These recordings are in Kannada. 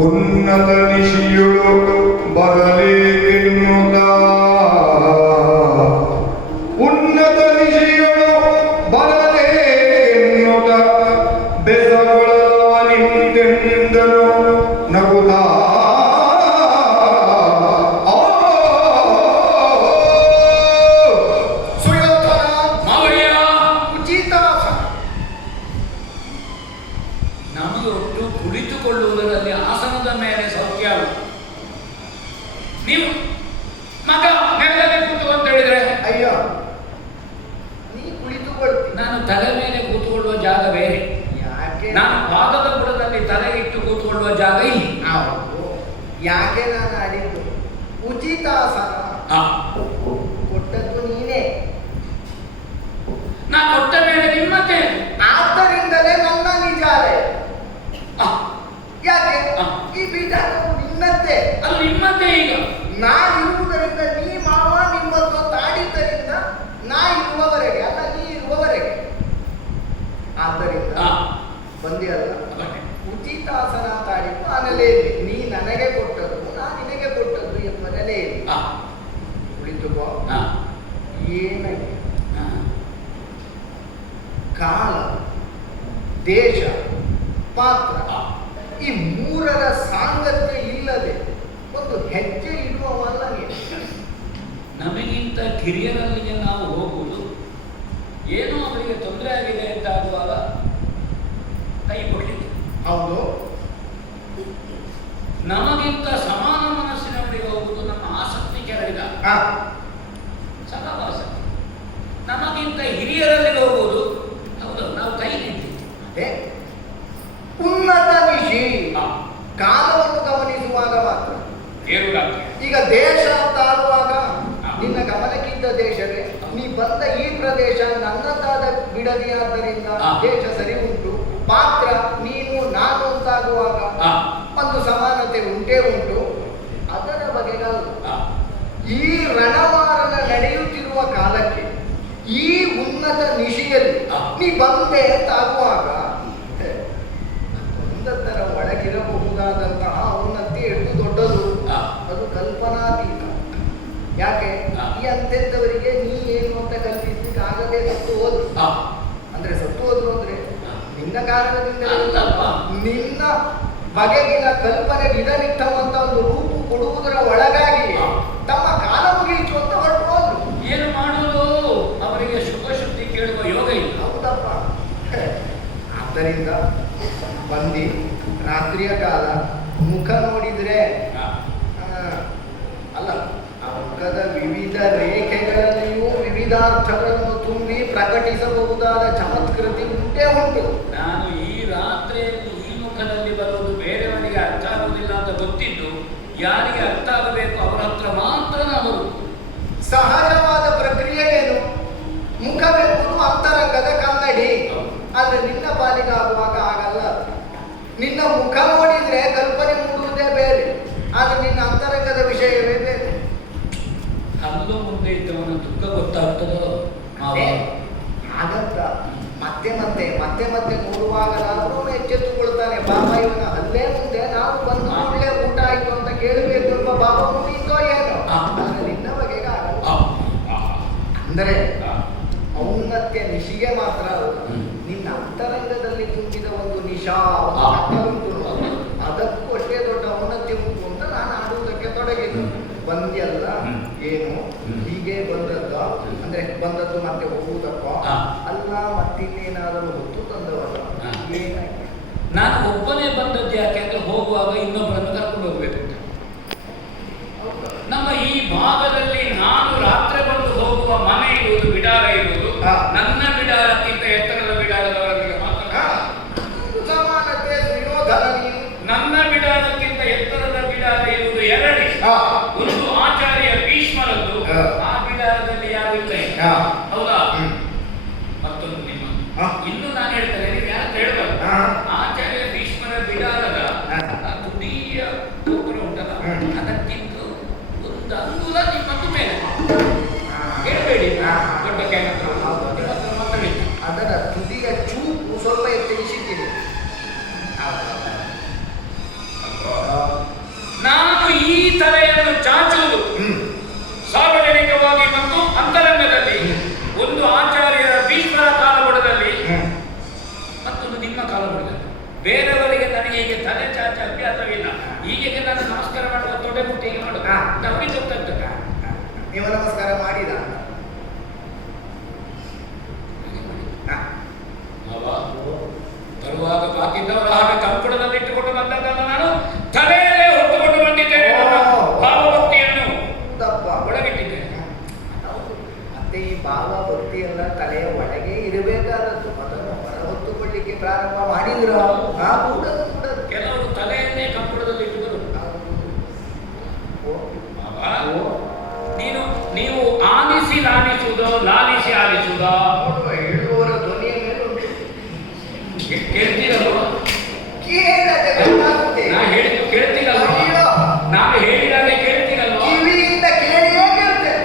ಉನ್ನತ ನಿಶಿಯುಳು ಬರಲೇಕೆನ್ನುತ್ತ ಉನ್ನತ ನಿಶಿಯುಳು ಬರಲೇಕೆನ್ನುತ್ತ ಬೆಸಗೊಳ್ಳವ ನಿಂತೆಂದನು ನಗುತ್ತಾ ಕುಳಿತುಕೊಳ್ಳುವುದರಲ್ಲಿ ಆಸನದ ಮೇಲೆ ಸೌಖ್ಯ. ನೀವು ಮಗ ನೆಲದಲ್ಲಿ ಕೂತು ಅಂತ ಹೇಳಿದ್ರೆ ಅಯ್ಯೋ ನೀ ಕುಳಿತುಕೊಳ್ತಿ, ನಾನು ತಲೆ ಮೇಲೆ ಕೂತ್ಕೊಳ್ಳುವ ಜಾಗ ಬೇರೆ. ಯಾಕೆ? ನಾನು ಪಾದದ ಬುಡದಲ್ಲಿ ತಲೆ ಇಟ್ಟು ಕೂತ್ಕೊಳ್ಳುವ ಜಾಗ ಇಲ್ಲಿ. ಹೌದು, ಯಾಕೆ ನಾನು ಆಡಿದ್ದು ಉಚಿತಾಸನ ಕೊಟ್ಟದ್ದು ನೀನೇ. ನಾ ಕೊಟ್ಟ ಮೇಲೆ ನಿಮ್ಮತ್ತೆ, ಆದ್ದರಿಂದಲೇ ನನ್ನ ನಿಜಾಲೆ. ಯಾಕೆ? ಈ ಬೀಜ ನಿನ್ನದ್ದೇ, ಅದು ನಿಮ್ಮತ್ತೆ. ಈಗ ನಾನಿರುವುದರಿಂದ ನೀ ಮಾವ ನಿಮ್ಮದ್ದು ತಾಡಿದ್ದರಿಂದ ನಾ ಇರುವವರೆಗೆ ಅಲ್ಲ, ನೀ ಇರುವವರೆಗೆ. ಆದ್ದರಿಂದ ಬಂದಿಯಲ್ಲ, ಉಚಿತಾಸನ ತಾಡಿದ್ದು ಆ ನೆಲೆಯಲ್ಲಿ ನೀ ನನಗೆ ಕೊಟ್ಟದ್ದು ನಾ ನಿನಗೆ ಕೊಟ್ಟದ್ದು ಎಂಬ ನೆಲೆಯಲ್ಲಿ ಕುಳಿತುಕೋ. ಏನಾಗಿ ಕಾಲ, ದೇಶ, ಪಾತ್ರ ಈ ಮೂರರ ಸಾಂಗತ್ಯ ಇಲ್ಲದೆ ಒಂದು ಹೆಜ್ಜೆ ಇಡುವವಲ್ಲ ನೀನು. ನಮಗಿಂತ ಕಿರಿಯರಲ್ಲಿಗೆ ನಾವು ಹೋಗುವುದು, ಏನೋ ಅವರಿಗೆ ತೊಂದರೆ ಆಗಿದೆ ಅಂತ ಆಗುವಾಗ ಕೈ ಕೊಡಲಿಕ್ಕೆ. ಹೌದು, ನಮಗಿಂತ ಸಮಾನ ಮನಸ್ಸಿನವರಿಗೆ ಹೋಗುವುದು ನಮ್ಮ ಆಸಕ್ತಿ ಕೆರಳಿದಾಗ ಸಹವಾಸ. ನಮಗಿಂತ ಹಿರಿಯರಲ್ಲಿಗೆ ಹೋಗುವುದು ಹೌದು, ನಾವು ಕೈ ನಿಂತಿದ್ದೀವಿ. ಉನ್ನತ ನಿಶಿ ಕಾಲವನ್ನು ಗಮನಿಸುವಾಗ ಮಾತ್ರ. ಈಗ ದೇಶ ಅಂತ ಆಡುವಾಗ ನಿನ್ನ ಗಮನಕ್ಕಿದ್ದ ದೇಶವೇ. ನೀ ಬಂದ ಈ ಪ್ರದೇಶ ನನ್ನದಾದ ಬಿಡದಿಯಾದ್ದರಿಂದ ದೇಶ ಸರಿ ಉಂಟು. ಪಾತ್ರ ನೀನು ನಾನು ಅಂತಾಗುವಾಗ ಒಂದು ಸಮಾನತೆ ಉಂಟೇ ಉಂಟು. ಅದರ ಬಗೆಗಳು ಈ ರಣಮಾರಣ ನಡೆಯುತ್ತಿರುವ ಕಾಲಕ್ಕೆ ಈ ಉನ್ನತ ನಿಶಿಯಲ್ಲಿ ನೀ ಬಂದೆ ಅಂತಾಗುವಾಗ ಒಂದರ ಒಳಗಿರಬಹುದಾದಂತಹ ಉನ್ನತಿ ಎಷ್ಟು ದೊಡ್ಡದು, ಅದು ಕಲ್ಪನಾತೀತ. ಯಾಕೆ? ಈ ಅಂತೆಂಥವರಿಗೆ ನೀ ಏನು ಅಂತ ಕಲ್ಪಿಸ್ಲಿಕ್ಕೆ ಆಗದೆ ಸತ್ತು ಹೋದ್ರು. ಅಂದ್ರೆ ಸತ್ತು ಹೋದ್ರು ಅಂದ್ರೆ ನಿನ್ನ ಕಾರಣದಿಂದ, ನಿನ್ನ ಬಗೆಗಿನ ಕಲ್ಪನೆ ನಿಧನಿಟ್ಟವಂತ ಒಂದು ರೂಪು ಕೊಡುವುದರ ಒಳಗಾಗಿ ತಮ್ಮ ಕಾಲ ಮುಗಿಯಿತು ಅಂತ ಹೊರಟು ಹೋದ್ರು. ಏನು ಮಾಡುವುದು? ಅವರಿಗೆ ಶುಭ ಶುದ್ಧಿ ಕೇಳುವ ಯೋಗ ಇಲ್ಲ. ಹೌದಪ್ಪ. ಆದ್ದರಿಂದ ಬಂದಿ ರಾತ್ರಿಯ ಕಾಲ ಮುಖ ನೋಡಿದ್ರೆ ಅಲ್ಲ, ಆ ಮುಖದ ವಿವಿಧ ರೇಖೆಗಳಲ್ಲಿಯೂ ವಿವಿಧಾರ್ಥಗಳನ್ನು ತುಂಬಿ ಪ್ರಕಟಿಸಬಹುದಾದ ಚಮತ್ಕೃತಿ ಉಂಟೇ ಉಂಟು. ನಾನು ಈ ರಾತ್ರಿಯಲ್ಲಿ ಈ ಮುಖದಲ್ಲಿ ಬರುವುದು ಬೇರೆಯವರಿಗೆ ಅರ್ಥ ಆಗುವುದಿಲ್ಲ ಅಂತ ಗೊತ್ತಿದ್ದು, ಯಾರಿಗೆ ಅರ್ಥ ಆಗಬೇಕು ಅವರ ಹತ್ರ ಮಾತ್ರ ನಾವು. ಸಹಜವಾದ ಪ್ರಕ್ರಿಯೆ ಏನು? ಮುಖವೆಂಬುದು ಅಂತರಂಗದ ಕನ್ನಡಿ. ಆದ್ರೆ ನಿನ್ನ ಪಾಲಿಗೆ ಆಗುವಾಗ ಆಗಲ್ಲ. ನಿನ್ನ ಮುಖ ನೋಡಿದ್ರೆ ಕಲ್ಪನೆ ಮೂಡುವುದೇ ಬೇರೆ, ಆದ್ರೆ ನಿನ್ನ ಅಂತರಂಗದ ವಿಷಯವೇ ಬೇರೆ. ಕಲ್ಲು ಮುಂದೆ ಇದ್ದವನ ದುಃಖ ಗೊತ್ತಾಗ್ತದೋ ಹಾಗಂತ ಮತ್ತೆ ಮತ್ತೆ ಮತ್ತೆ ಮತ್ತೆ ನೋಡುವಾಗಲಾದ್ರೂ ಎಚ್ಚೆತ್ತುಕೊಳ್ತಾನೆ. ಬಾಬಾ ಇವನ ಅಲ್ಲೇ ಮುಂದೆ ನಾವು ಬಂದು ಒಳ್ಳೆ ಊಟ ಆಯ್ತು ಅಂತ ಕೇಳಬೇಕು ಎಂಬ ಬಾಬಾ ಮುಗಿತೋ ಏನೋ. ಆದ್ರೆ ನಿನ್ನ ಬಗೆಗೆ ಆಗಲ್ಲ. ಅಂದರೆ ಔನ್ನತ್ಯ ನಿಶಿಗೆ ಮಾತ್ರ ಅಲ್ಲ, ನಿನ್ನ ಅಂತರಂಗದಲ್ಲಿ ತುಂಬಿದ ಒಂದು ನಿಶಾ ಉಂಟು. ಅದಕ್ಕೂ ಅಷ್ಟೇ ದೊಡ್ಡ ಔನ್ನತ್ಯ ಉಂಟು ಅಂತ ನಾನು ಆಡುವುದಕ್ಕೆ ತೊಡಗಿದ್ದು. ಬಂದ್ಯಲ್ಲ, ಏನು ಹೀಗೆ ಬಂದದ್ದ ಅಂದ್ರೆ ಬಂದದ್ದು ಮತ್ತೆ ಹೋಗುವುದಕ್ಕ ಅಲ್ಲ, ಮತ್ತಿನ್ನೇನಾದರೂ ಹೊತ್ತು ತಂದವಲ್ಲ. ಏನಾಯ್ತು? ನಾನು ಒಬ್ಬನೇ ಬಂದದ್ದು ಯಾಕೆಂದ್ರೆ ಹೋಗುವಾಗ ಇನ್ನೊಬ್ಬರನ್ನು ಕರ್ಕೊಂಡು ಹೋಗ್ಬೇಕು. ನಮ್ಮ ಈ ಭಾಗದಲ್ಲಿ ನಾನು ರಾತ್ರಿ ಬಂದು ಹೋಗುವ ಮನೆ ಇರುವುದು, ಬಿಡಾರ ಇರುವುದು. ನನ್ನ ಬಿಡಾರಕ್ಕಿಂತ ಎತ್ತರದ ಬಿಡಾರದವರಿಗೆ ಮಾತ್ರ ಸಮಾನತೆ ವಿರೋಧನ. ನೀನು ನನ್ನ ಬಿಡಾರಕ್ಕಿಂತ ಎತ್ತರದ ಬಿಡಾರ ಇರುವುದು ಎರಡು. ಒಂದು ಆಚಾರ್ಯ ಭೀಷ್ಮರದ್ದು, ಆ ಬಿಡಾರದಲ್ಲಿ ಯಾರು ಇಲ್ಲ. ಹೌದಾ? ಮತ್ತೊಂದು ನಿಮ್ಮ ಇನ್ನು ನಾನು ಹೇಳ್ತೇನೆ, ನೀವು ಯಾರು ಹೇಳಬಾರ್ದು. ಆಚಾರ್ಯ ಭೀಷ್ಮರ ಬಿಡಾರದ ತುದಿಯ ಗೋಪುರ ಉಂಟಲ್ಲ, ಅದಕ್ಕಿಂತ ಒಂದು ಅಂಗುಲ ನಿಮ್ಮದು ಮೇಲೆ ಹೇಳಬೇಡಿ. ದೊಡ್ಡ ಅದರ ತುದಿಯ ಚೂಪು ಸ್ವಲ್ಪ ಎತ್ತರಿಸಿದ್ದೀನಿ. ಮತ್ತೊಂದು ನಿಮ್ಮ ಕಾಲ ಬಿಡಬೇಕು. ಬೇರೆಯವರಿಗೆ ನನಗೆ ಹೀಗೆ ತಲೆ ಚಾಚ ಅಭ್ಯಾಸವಿಲ್ಲ. ಹೀಗೆ ನಾನು ನಮಸ್ಕಾರ ಮಾಡುವ ತೊಡೆ ಮುಟ್ಟಿ ಹೀಗೆ ಮಾಡುದು ತಪ್ಪಿದ್ದಕ್ಕ ನೀವು ನಮಸ್ಕಾರ ಮಾಡಿದ ತರುವಾಗ ಬಾಕಿದ್ದವರು ಹಾಗೆ ಕಂಕುಳದಲ್ಲಿ ಇಟ್ಟುಕೊಂಡು ಬಂದದ್ದಲ್ಲ, ನಾನು ತಲೆಯಲ್ಲೇ ಹೊತ್ತುಕೊಂಡು ಬಂದಿದ್ದೇನೆ. ಭಾವಭಕ್ತಿಯನ್ನು ಒಳಗಿಟ್ಟಿದ್ದೇನೆ. ಮತ್ತೆ ಈ ಭಾವ ಭಕ್ತಿ ಎಲ್ಲ ತಲೆಯ ಒಳಗೆ ಇರಬೇಕಾದದ್ದು. ಅದನ್ನು ಹೊರ ಹೊತ್ತುಕೊಳ್ಳಿಕ್ಕೆ ಪ್ರಾರಂಭ ಮಾಡಿದ್ರು ಕೆಲವರು ತಲೆಯನ್ನೇ ಕಂಕುಳದಲ್ಲಿ ಇಟ್ಟುಕೊಂಡು ನೀವು ಆಲಿಸಿ ಲಾಲಿಸುವುದೋ ಲಾಲಿಸಿ ಆಲಿಸುವುದೋ ಹೇಳುವವರ ಧ್ವನಿಯ ಮೇಲೆ ಕೇಳ್ತೀರಲ್ವ? ನಾ ಹೇಳಿದ್ದು ಕೇಳ್ತೀರಲ್ವ? ನಾನು ಹೇಳಿದಾಗೆ ಕೇಳ್ತೀರಲ್ವ? ಕಿವಿಯಿಂದ ಕೇಳಿಯೇ ಕೇಳ್ತೇನೆ.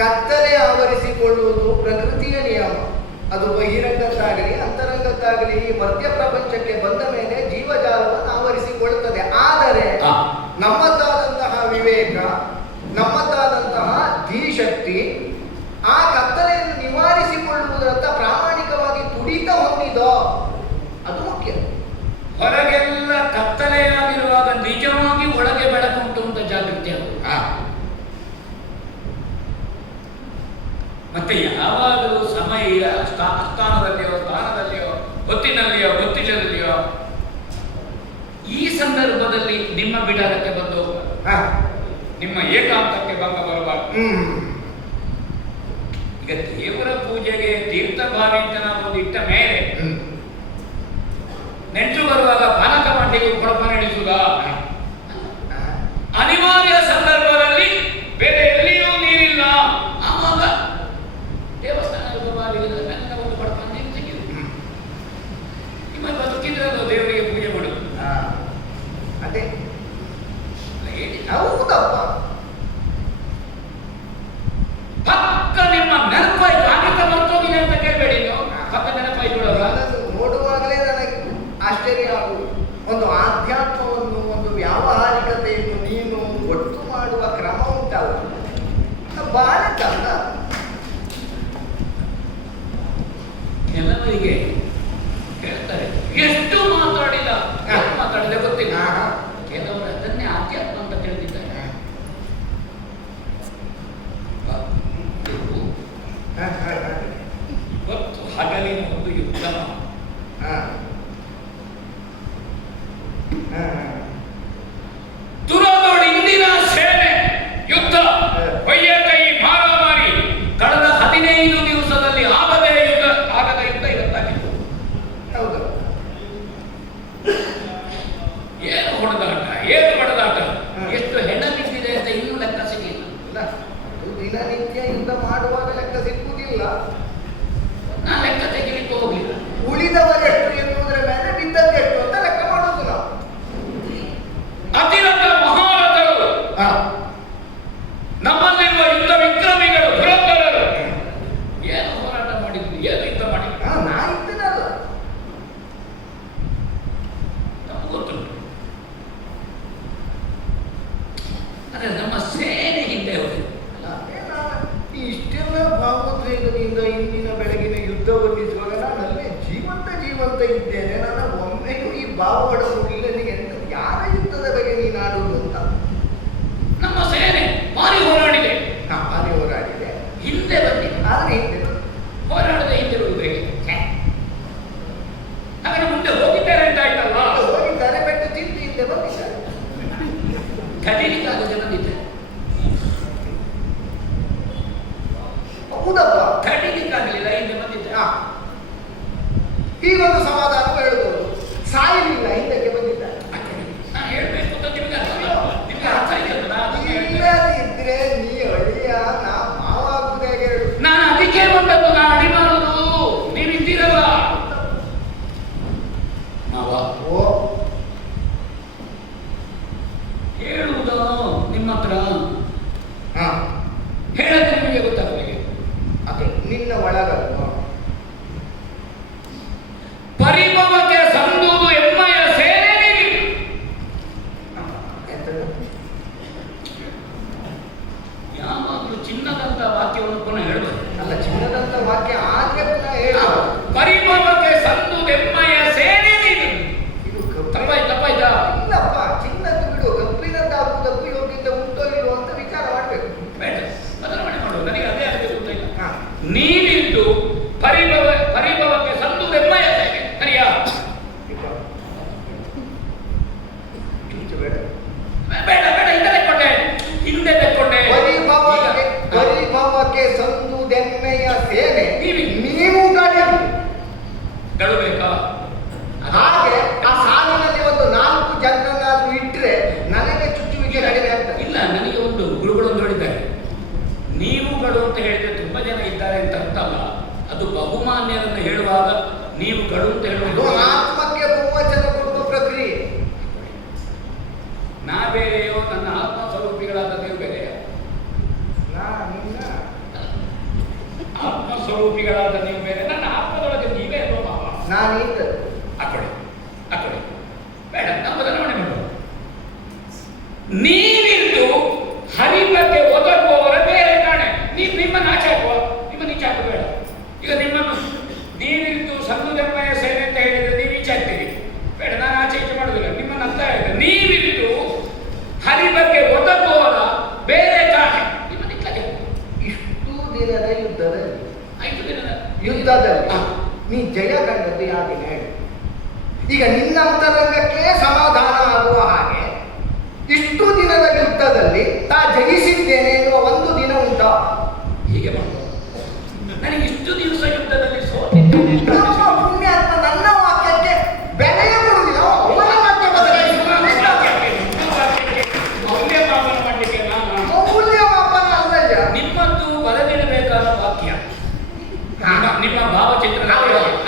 ಕತ್ತಲೆ ಆವರಿಸಿಕೊಳ್ಳುವುದು ಪ್ರಕೃತಿಯ ನಿಯಮ. ಅದು ಬಹಿರಂಗದ್ದಾಗಲಿ ಅಂತರಂಗದ್ದಾಗಲಿ ಈ ಮಧ್ಯ ಪ್ರಪಂಚಕ್ಕೆ ಬಂದ ಮೇಲೆ ಜೀವಜಾಲವನ್ನು ಆವರಿಸಿಕೊಳ್ಳುತ್ತದೆ. ಆದರೆ ನಮ್ಮದಾದಂತಹ ವಿವೇಕ, ನಮ್ಮದಾದಂತಹ ಧೀಶಕ್ತಿ ಆ ಕತ್ತಲೆಯನ್ನು ನಿವಾರಿಸಿಕೊಳ್ಳುವುದರತ್ತ ಪ್ರಾಮಾಣಿಕವಾಗಿ ತುಡಿತ ಹೊಂದಿದೋ ಅದು ಮುಖ್ಯ. ಹೊರಗೆಲ್ಲ ಕತ್ತಲೆಯಾಗಿರುವಾಗ ನಿಜವಾಗಿ ಒಳಗೆ ಬೆಳಕುಂಟು ಅಂತ ಜಾಗೃತಿ ಆಗುವುದು. ಮತ್ತೆ ಯಾವಾಗಲೂ ಸಮಯ ಸ್ಥಾನದಲ್ಲಿಯೋ ಹೊತ್ತಿನಲ್ಲಿಯೋ ಗೊತ್ತಿಲ್ಲದಲ್ಲಿಯೋ ಈ ಸಂದರ್ಭದಲ್ಲಿ ನಿಮ್ಮ ಬಿಡಾರಕ್ಕೆ ಬಂದು ನಿಮ್ಮ ಏಕಾಂತಕ್ಕೆ ಭಂಗ ಬರಬಾರ್ದು. ಈಗ ದೇವರ ಪೂಜೆಗೆ ತೀರ್ಥ ಭಾವಿ ಅಂತ ನಾವು ಇಟ್ಟ ಮೇಲೆ ನೆಂಟರು ಬರುವಾಗ ಪಾನಕ ಮಂಡಿಗೆ ಕೊಳಪ ನಡೆಸುವುದ? ಅನಿವಾರ್ಯ ಸಂದರ್ಭದಲ್ಲಿ ಬೇರೆ ಎಲ್ಲಿಯೂ ನೀರಿಲ್ಲ, ಆವಾಗ ದೇವಸ್ಥಾನದ ಬಾವಿಗೆ ಒಂದು ಕೊಳಪ ನೀರು ತೆಗೆದು ನಿಮ್ಮ ಬದುಕಿದ್ರೆ ಅದು ದೇವರಿಗೆ ಪೂಜೆ ಮಾಡುದು. ಅದೇ ಹೌದಪ್ಪ. ಪಕ್ಕ ನಿಮ್ಮ ನೆನಪಾಯ್ತು ಆಗ ಮರ್ತೋಗಿದೆ ಅಂತ ಕೇಳಬೇಡಿ. ನೀವು ಪಕ್ಕ ನೆನಪಾಯ್ಕೊಳ್ಳೋದು ನೋಡುವಾಗಲೇ ನನಗೆ ಆಶ್ಚರ್ಯ ಆಗುವುದು. ಒಂದು ಆಧ್ಯಾತ್ಮವನ್ನು, ಒಂದು ವ್ಯಾವಹಾರಿಕತೆಯನ್ನು ನೀನು ಒಟ್ಟು ಮಾಡುವ ಕ್ರಮ ಉಂಟಲ್ಲ, ಬಹಳ ಚಂದ. ಎಲ್ಲರಿಗೆ ಹೇಳ್ತಾರೆ ಎಷ್ಟು ಮಾತಾಡಿದ ಗೊತ್ತಿಲ್ಲ, ಕೆಲವರು ಅದನ್ನೇ ಆಧ್ಯಾತ್ಮ ಅಂತ ತಿಳಿದಿದ್ದಾರೆ. ಇವತ್ತು ಹಗಲಿನ ಒಂದು ಯುದ್ಧ, ತುರದೋಡಿ ಇಂದಿನ ಸೇನೆ ಯುದ್ಧ, ಹೊಯ್ಯ ಕೈ ಮಾರಾಮಾರಿ ಕಳೆದ 15 ದಿವಸದಲ್ಲಿ ಆಗದ ಯುದ್ಧ ಇವತ್ತಾಗಿತ್ತು. ಹೌದು. ಏನು ಹೊಡೆದಾಟ, ಏನು ಹೊಡೆದಾಟ, ಎಷ್ಟು ಹೆಣ ಬಿದ್ದಿದೆ ಅಂತ ಇನ್ನೂ ಲೆಕ್ಕ ಸಿಗಲಿಲ್ಲ. ಅದು ದಿನನಿತ್ಯ ಯುದ್ಧ ಮಾಡುವಾಗ ಲೆಕ್ಕ ಸಿಕ್ಕುವುದಿಲ್ಲ. ನಾನು ಲೆಕ್ಕ ತೆಗಿಲಿಕ್ಕೆ ಹೋಗ್ಲಿಲ್ಲ. ಉಳಿದವರೆಷ್ಟು ಎನ್ನುವುದರ ಮೇಲೆ ಬಿದ್ದದ್ದೆಷ್ಟು ಅಂತ ಲೆಕ್ಕ ಮಾಡೋದು ನಾವು. ಅತಿರಥ ಮಹಾರಥರು, ನಮ್ಮಲ್ಲಿರುವ ಯುದ್ಧ ವಿಕ್ರಮಿಗಳು, ದುರಂಧರರು ಏನು ಹೋರಾಟ ಮಾಡಿದ್ರು, ಏನು ಯುದ್ಧ ಮಾಡಿದ್ರು ನಾ ಇದ್ದೇನಲ್ಲ, ನಮ್ಗೆ ಗೊತ್ತುಂಟು. ಆದರೆ ನಮ್ಮ ಸೇನೆ ಹಿಂದೆ ಹೋಗಿದೆ. ಇಷ್ಟೆಲ್ಲ ಭಾವೋದ್ವೇಗದಿಂದ ಇಂದಿನ ಬೆಳಗಿನ ಯುದ್ಧವನ್ನಿಸುವಾಗ ನಾನಲ್ಲೇ ಜೀವಂತ ಇದ್ದೇನೆ. ನನ್ನ ಒಮ್ಮೆಯೂ ಈ ಭಾವವನ್ನು ನನಗೆ ಯಾರ ಯುದ್ಧದ ಬಗ್ಗೆ ನೀನು ಆಡುವುದು ಅಂತ. ನಮ್ಮ ಸೇನೆ ಭಾರಿ ಹೋರಾಡಿದೆ, ಭಾರಿ ಹೋರಾಡಿದೆ, ಹಿಂದೆ ಬಂದಿದೆ. ಆದ್ರೆ ಹಿಂದೆ ಹೋರಾಡದೆ ಹಿಂದೆ ಹೋಗ್ಬೇಕು. ಹಾಗಾದ್ರೆ ಮುಂದೆ ಹೋಗಿದ್ದಾರೆ ಅಂತ ಆಯ್ತಲ್ಲ. ಹೋಗಿದ್ದಾರೆ, ಬೆಟ್ಟು ತಿಂದು ಹಿಂದೆ ಬಂದಿದ್ದಾರೆ. ಕದೀಲಿಕ್ಕಾಗ ಜನ ಇದ್ದಾರೆ. ಹೌದಪ್ಪ, ಕದೀಲಿಕ್ಕಾಗಲಿಲ್ಲ, ಹಿಂದೆ ಬಂದಿದ್ದಾರೆ. ಹೀಗೊಂದು ಸಮಾಧಾನ ಹೇಳ್ಬೋದು. ಸಾಯಲಿಲ್ಲ, ಹಿಂದಕ್ಕೆ ಬಂದಿದ್ದಾರೆ. ನಾನು ಹೇಳ್ಬೇಕು ಅಂತ ನಿಮ್ಗೆ ಅರ್ಥ ಇಲ್ಲದಿದ್ರೆ ನೀ ಅಳಿಯ ನಾ ಮಾವಾಗುವುದು ಹೇಗೆ ಹೇಳು? ನಾನು ಅದಕ್ಕೆ ಬಂದದ್ದು, ನಾನು ಅಡಿ ಮಾಡೋದು, ನೀವಿದ್ದೀರಲ್ಲ ಮಾವ. ಓ, ಹೇಳುವುದು ನಿಮ್ಮ ಹತ್ರ ಹೇಳಿದ್ರೆ ನಿಮಗೆ ಗೊತ್ತಾಗಲಿಕ್ಕೆ. ಅದೇ ನಿನ್ನ ಒಳಗಲ್ವ ಪರಿಭವಕ್ಕೆ ಸಂದುವುದು ಎಮ್ಮಯ ಸೇನೆ. ಯಾವಾಗಲೂ ಚಿನ್ನದಂತ ವಾಕ್ಯವನ್ನು ಪುನಃ ಹೇಳಬಹುದು. ಅಲ್ಲ, ಚಿನ್ನದಂತ ವಾಕ್ಯ ಆದ್ರೆ ಪುನಃ ಹೇಳು. ಪರಿಭವಕ್ಕೆ ಸಂದುವುದು ಎಮ್ಮಯ ಸೇನೆ. ಇದು ತಪ್ಪಾಯ್ತಾ? ಇಲ್ಲಪ್ಪ, ಚಿನ್ನದ್ದು ಬಿಡು, ಕಬ್ಬಿನದ್ದಾಗುವುದಕ್ಕೂ ಯೋಗ್ಯತೆ ಉಂಟೋ ಇಲ್ಲೋ ಅಂತ ವಿಚಾರ ಮಾಡಬೇಕು. ಬೇಡ, ಬದಲಾವಣೆ ಮಾಡುವುದು. ನನಗೆ ಅದೇ ಅರ್ಥ ಗೊತ್ತಿಲ್ಲ. ನೀವಿದ್ದು ಪರಿಭವಕ್ಕೆ ಸಂದುವುದು ಎಮ್ಮಯ ಸೇನೆ ಸರಿಯಾ? ಬೇಡ ಹಿಂದೆ ತೆಕ್ಕೊಂಡೆ. ಪರಿಭವಕ್ಕೆ ಸಂದುದೆಮ್ಮೆಯ ಸೇನೆ ನೀವು ಗಳಬೇಕಾ? ಹಾಗೆ ಆ ಸಾಲಿನಲ್ಲಿ ಒಂದು 4 ಜನರನ್ನಾದ್ರೂ ಇಟ್ಟರೆ ನನಗೆ ಚುಚ್ಚುವಿಕೆ ಕಡಿಮೆ ಆಗ್ತದೆ. ಇಲ್ಲ, ನನಗೆ ಒಂದು ಗುರುಗಳೊಂದು ಹೇಳಿದ್ದಾರೆ, ನೀವುಗಳು ಅಂತ ಹೇಳಿದ್ರೆ ತುಂಬಾ ಜನ ಇದ್ದಾರೆ ಅಂತ ಅರ್ಥಲ್ಲ. ಅದು ಬಹುಮಾನ್ಯರನ್ನು ಹೇಳುವಾಗ ನೀವುಗಳು ಅಂತ ಹೇಳುವುದು ಆತ್ಮಕ್ಕೆ ಬಹುವಚನ ಕೊಡುವ ಪ್ರಕ್ರಿಯೆ. ನಾ ಬೇರೆಯೋ, ನನ್ನ ಆತ್ಮ ಸ್ವರೂಪಿಗಳಾದ ನೀವು ಬೇರೆಯೋ? ಆತ್ಮ ಸ್ವರೂಪಿಗಳಾದ ನೀವು ಬೇರೆ, ನನ್ನ ಆತ್ಮದೊಳಗೆ ನೀವೇ ಅಲ್ವ ಮಾವ? ನಾನೀಗ ಆ ಕಡೆ ಬೇಡ, ನಾವು ಬದಲಾವಣೆ ಮಾಡುವ. ನೀವಿದ್ದು ಹರಿಬಕ್ಕೆ ಒದಗುವವರ ಬೇರೆ ಕಾಣೆ. ನಿಮ್ಮನ್ನು ಆಚೆ ಹಾಕುವ, ನಿಮ್ಮನ್ನು ಈಚೆ ಹಾಕಬೇಡ. ಈಗ ನಿಮ್ಮನ್ನು ನೀವಿದ್ದು ಸಂದುದೆಮ್ಮಯ ಸೇನೆ ಅಂತ ಹೇಳಿದ್ರೆ ನೀವು ಈಚೆ ಹಾಕ್ತೀರಿ. ಬೇಡ, ನಾನು ಆಚೆ ಈಚೆ ಮಾಡುದಿಲ್ಲ. ನಿಮ್ಮನ್ನು ಅಂತ ಹೇಳಿದ್ರೆ ನೀವಿದ್ದು ಹರಿಬಕ್ಕೆ ಒದಗುವವರ ಬೇರೆ ಕಾಣೆ. ನಿಮ್ಮನ್ನು ಇಟ್ಲಾಗೆ ಇಷ್ಟು ದಿನದ ಯುದ್ಧದಲ್ಲಿ ಯುದ್ಧದಲ್ಲಿ ನೀ ಜಯ ಕಂಡದ್ದು ಯಾವ ದಿನ ಹೇಳಿ? ಈಗ ನಿನ್ನ ಅಂತರಂಗಕ್ಕೆ ಸಮಾಧಾನ ಆಗುವ ಹಾಗೆ ಇಷ್ಟು ದಿನದ ಯುದ್ಧದಲ್ಲಿ ತಾ ಜಯಿಸಿದ್ದೇನೆ ಎನ್ನುವ ಒಂದು ದಿನ ಉಂಟಾ? ಹೀಗೆ ಮಾಡುವ ನನಗೆ ಇಷ್ಟು ದಿವಸ ಯುದ್ಧದಲ್ಲಿ ಸೋತಿದ್ದೇನೆ ಅಂತ ನಮ್ಮ ಪುಣ್ಯಾತ್ಮ ನನ್ನ ವಾಕ್ಯಕ್ಕೆ ಬೆಲೆಯೇ ಕೊಡುವುದಿಲ್ಲ. ಅವನ ವಾಕ್ಯ ಬದಲಾಯಿಸುವ ಮೌಲ್ಯಮಾಪನ ಮಾಡಲಿಕ್ಕೆ ನಾನು ಮೌಲ್ಯಮಾಪನ ಅಲ್ಲಯ್ಯ. ನಿಮ್ಮದ್ದು ಬರೆದಿಡಬೇಕಾದ ವಾಕ್ಯ, ನಿಮ್ಮ ಭಾವಚಿತ್ರ,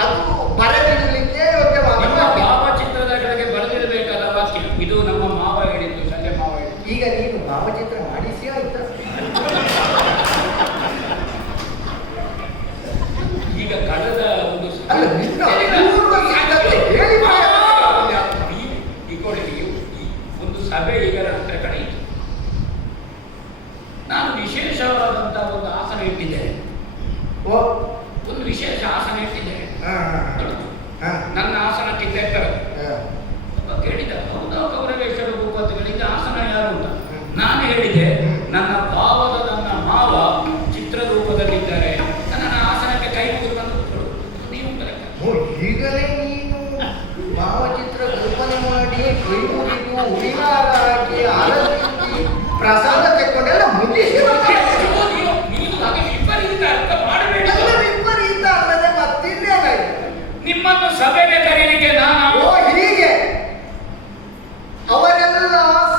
ಅದು ಬರೆದಿಡಲಿಕ್ಕೆ ಯೋಗ್ಯವಾದ ನಿಮ್ಮ ವಾಕ್ಯ. ಭಾವಚಿತ್ರದ ಕೆಳಗೆ ಬರೆದಿಡಬೇಕಾದ ವಾಕ್ಯ. ಇದು ನಮ್ಮ ಮಾವ ಹೇಳಿದ್ದು, ಸಂಜೆ ಮಾವ ಹೇಳಿದ್ದು. ಈಗ ನೀನು ಭಾವಚಿತ್ರ ಮಾಡಿಸಿ ಆಯ್ತಾ? ಈಗ ಕಳೆದ ಒಂದು ಅಲ್ಲ, ನಿನ್ನ ಪೂರ್ವ ಸಿದ್ಧತೆ ಹೇಳಿ ಒಂದು ಸಭೆ ಈಗ ಹತ್ರ ಕಳೆಯಿತು. ನಾನು ವಿಶೇಷವಾದಂತಹ ಒಂದು ಆಸನ ಇಟ್ಟಿದ್ದೇನೆ. ಓ, ಒಂದು ವಿಶೇಷ ಆಸನ ಇಟ್ಟಿದ್ದೇನೆ. ಹಾ, ಹಾ, ನನ್ನ ಆಸನಕ್ಕಿಂತ ಎತ್ತರ. ಹಾ. ಒಬ್ಬ ಕೇಳಿದ, ಹೌದಾ ಗೌರವೇಶ್ವರ ಭೂಪತಿಗಳಿಗೆ ಆಸನ ಯಾರು ಅಂತ. ನಾನು ಹೇಳಿದೆ, ನನ್ನ ಭಾವದ ನನ್ನ ಮಾವ ಚಿತ್ರರೂಪದಲ್ಲಿದ್ದಾರೆ, ನನ್ನ ಆಸನಕ್ಕೆ ಕೈ ಮುಗಿದು ಬಂದು ನೀವು ಓ, ಈಗಲೇ ನೀನು ಭಾವಚಿತ್ರ ಕಲ್ಪನೆ ಮಾಡಿ ಕೈ ಮುಗಿದು ಹೂವಿನಾರ ಹಾಕಿ ಆರತಿ ಪ್ರಸಾದ ತೆಕ್ಕೊಂಡೆಲ್ಲ ಮುಗಿಸಿ ನೀವು ಹಾಗೆ ವಿಪರೀತ ಅರ್ಥ ಮಾಡಬೇಡಿ. ವಿಪರೀತ ಅಲ್ಲದೆ ಮತ್ತಿನ್ನೇನಾಯ್ತು? ನಿಮ್ಮನ್ನು ಸಭೆಗೆ ಕರೀಲಿಕ್ಕೆ ನಾನು ಓ, ಹೀಗೆ ಅವರೆಲ್ಲ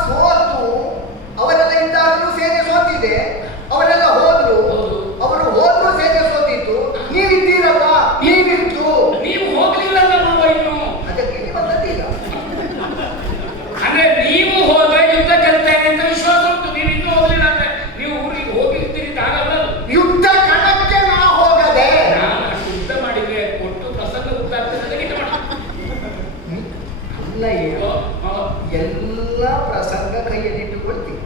ಸೋತು, ಅವರೆಲ್ಲ ಇದ್ದಾಗಲೂ ಸೇನೆ ಸೋತಿದೆ, ಅವರೆಲ್ಲ ಹೋದ್ರು, ಅವರು ಹೋದ್ರು ಸೇನೆ ಸೋತಿತ್ತು, ನೀವಿದ್ದೀರಪ್ಪ, ನೀವಿತ್ತು, ನೀವು ಹೋಗ್ಲಿಲ್ಲಲ್ಲ ಮಾವ ಇನ್ನು. ಅದಕ್ಕೆ ನೀವು ಬಂದದ್ದೀಗ. ಅಂದ್ರೆ ನೀವು ಹೋದ್ರೆ ಯುದ್ಧ ಗೆಲ್ತೇನೆ ಅಂತ ವಿಶ್ವಾಸ ಉಂಟು. ನೀವು ಇನ್ನೂ ಹೋಗ್ಲಿಲ್ಲ ಅಂದ್ರೆ ನೀವು ಊರಿಗೆ ಹೋಗಿರ್ತೀರಿ ಅಂತ ಆಗಲ್ಲ. ಯುದ್ಧ ಕಣಕ್ಕೆ ನಾ ಹೋಗದೆ ನಾನು ಅಷ್ಟು ಯುದ್ಧ ಮಾಡಿದ್ರೆ ಕೊಟ್ಟು ಪ್ರಸಂಗ ಉದ್ದಾಗ್ತದೆ ಅಲ್ಲ, ಎಲ್ಲ ಪ್ರಸಂಗ ಕೈಯಲ್ಲಿಟ್ಟುಕೊಳ್ತೀನಿ,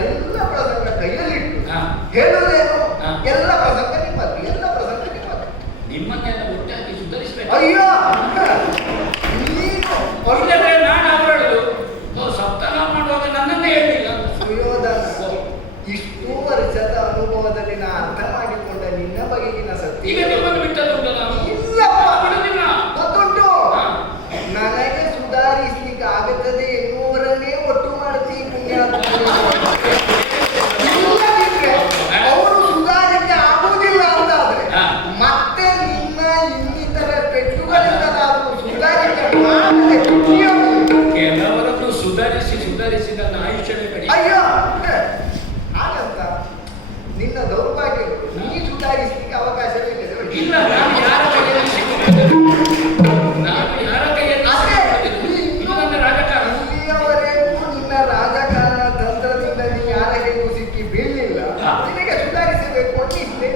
ಎಲ್ಲ ಪ್ರಸಂಗ ಕೈಯಲ್ಲಿಟ್ಟು ಹೇಳುವುದೇನು? ಎಲ್ಲ ಪ್ರಸಂಗ ನಿಮ್ಮದು, ಎಲ್ಲ ಪ್ರಸಂಗ ನಿಮ್ಮದು. ನಿಮ್ಮನ್ನೆಲ್ಲ ಒಟ್ಟಾಗಿ ಸುಧಾರಿಸಬೇಕು. ಅಯ್ಯೋ, ನೀನು ಹೊರಗಡೆ ನಾನು ಅವರಳು ಸಪ್ತಾಹ ಮಾಡುವಾಗ ನನ್ನನ್ನೇ ಹೇಳಿಲ್ಲ ಅಂತ. ಸುಯೋಧನ, ಇಷ್ಟು ವರ್ಷದ ಅನುಭವದಲ್ಲಿ ನಾ ಅರ್ಥ ಮಾಡಿಕೊಂಡ ನಿನ್ನ ಬಗೆಗಿನ ಸತ್ಯ ಈಗ ನಿಮ್ಮನ್ನು ಬಿಟ್ಟದ್ದು ನಾನು ಇಲ್ಲಪ್ಪ, ಬಿಡುದಿಲ್ಲ. ಗೊತ್ತುಂಟು. ನನಗೆ ಸುಧಾರಿಸಲಿಕ್ಕೆ ಆಗುತ್ತದೆ ಎನ್ನುವರನ್ನೇ ಒಟ್ಟು ಮಾಡ್ತೀನಿ ಪುಣ್ಯಾತ್ಮ. ಇಲ್ಲದಿದ್ರೆ ಅವರು ಸುಧಾರಿಕೆ ಆಗುವುದಿಲ್ಲ ಅಂತಾದ್ರೆ ಮತ್ತೆ ನಿನ್ನ ಇನ್ನಿತರ ಪೆಟ್ಟುಗಳಿಂದಲಾದರೂ ಸುಧಾರಿಕೆ ಮಾಡದೆ ಕೆಲವರನ್ನು ಸುಧಾರಿಸಿ ನನ್ನ ಆಯುಷ್ಯವೇ ಕಡಿಮೆ. ಅಯ್ಯೋ, ಹಾಗಂತ ನಿನ್ನ ದೌರ್ಭಾಗ್ಯ, ನೀ ಸುಧಾರಿಸಲಿಕ್ಕೆ ಅವಕಾಶವೇ ಇಲ್ಲ. ಇಲ್ಲ, ನಾನು ಯಾರ ಕೈಯಲ್ಲಿ ಸಿಕ್ಕಿದ್ದೇನೆ, ನಾನು ಯಾರ ಕೈಯಲ್ಲಿ ಇದು ನನ್ನ ರಾಜಕಾರಣ. ಇಲ್ಲಿಯವರೆಗೂ ನಿನ್ನ ರಾಜಕಾರಣ ತಂತ್ರದಿಂದ ನೀ ಯಾರ ಕೈಗೂ ಸಿಕ್ಕಿ ಬೀಳಲಿಲ್ಲ. ನಿನಗೆ ಸುಧಾರಿಸಬೇಕು ಅನ್ನಿಸ್ತೆ.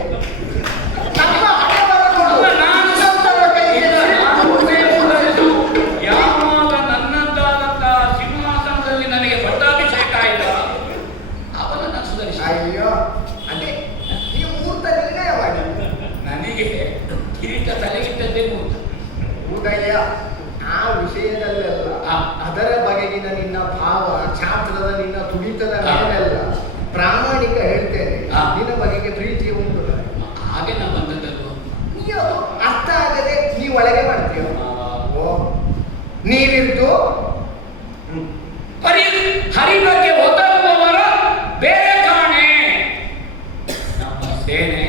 ನಮ್ಮ ಹಣೆ ಬರಬಹುದು. ಯಾವಾಗ ನನ್ನದ್ದಾದಂತಹ ಸಿಂಹಾಸನದಲ್ಲಿ ನನಗೆ ಪಟ್ಟಾಭಿಷೇಕ ಆಯ್ತ ಅವನನ್ನು ಸುಧಾರಿಸ. ಅಯ್ಯೋ, ಅದೇ ನೀವು ಮೂರ್ತ ನಿರ್ಣಯ ಮಾಡಿ. ನನಗೆ ಕಿರೀಟ ತಲೆಗಿಟ್ಟದ್ದೇ ಮೂರ್ತ. ಉದಯ ಆ ವಿಷಯದಲ್ಲೆಲ್ಲ ಅದರ ಬಗೆಗಿನ ನಿನ್ನ ಭಾವ, ಛಾತ್ರದ ನಿನ್ನ ತುಡಿತದ ಮೇಲೆಲ್ಲ ಪ್ರಾಮಾಣಿಕ ಹೇಳ್ತೇನೆ, ನಿನ್ನ ಬಗೆಗೆ ಪ್ರೀತಿಯ ಉಂಟು. ಹಾಗೆ ನಾವು ಬಂದದ್ದು ನೀ ಅದು ಅರ್ಥ ಆಗದೆ ನೀ ಒಳಗೆ ಮಾಡ್ತೀಯ. ಓ, ನೀವಿರ್ತು ಹರಿಬಕ್ಕೆ ಒದಗುವವರ ಬೇರೆ ಕಾಣೆ. ನಮ್ಮ ಸೇನೆ